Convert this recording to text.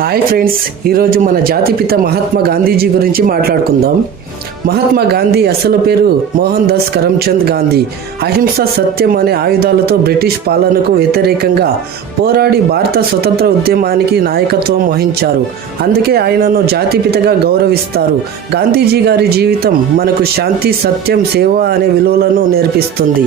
Hi friends, ఈరోజు మన జాతిపిత మహాత్మా గాంధీజీ గురించి మాట్లాడుకుందాం. మహాత్మా గాంధీ అసలు పేరు మోహన్ దాస్ కరమ్చంద్ గాంధీ. అహింస, సత్యం అనే ఆయుధాలతో బ్రిటిష్ పాలనకు వ్యతిరేకంగా పోరాడి భారత స్వతంత్ర ఉద్యమానికి నాయకత్వం వహించారు. అందుకే ఆయనను జాతిపితగా గౌరవిస్తారు. గాంధీజీ గారి జీవితం మనకు శాంతి, సత్యం, సేవ అనే విలువలను నేర్పిస్తుంది.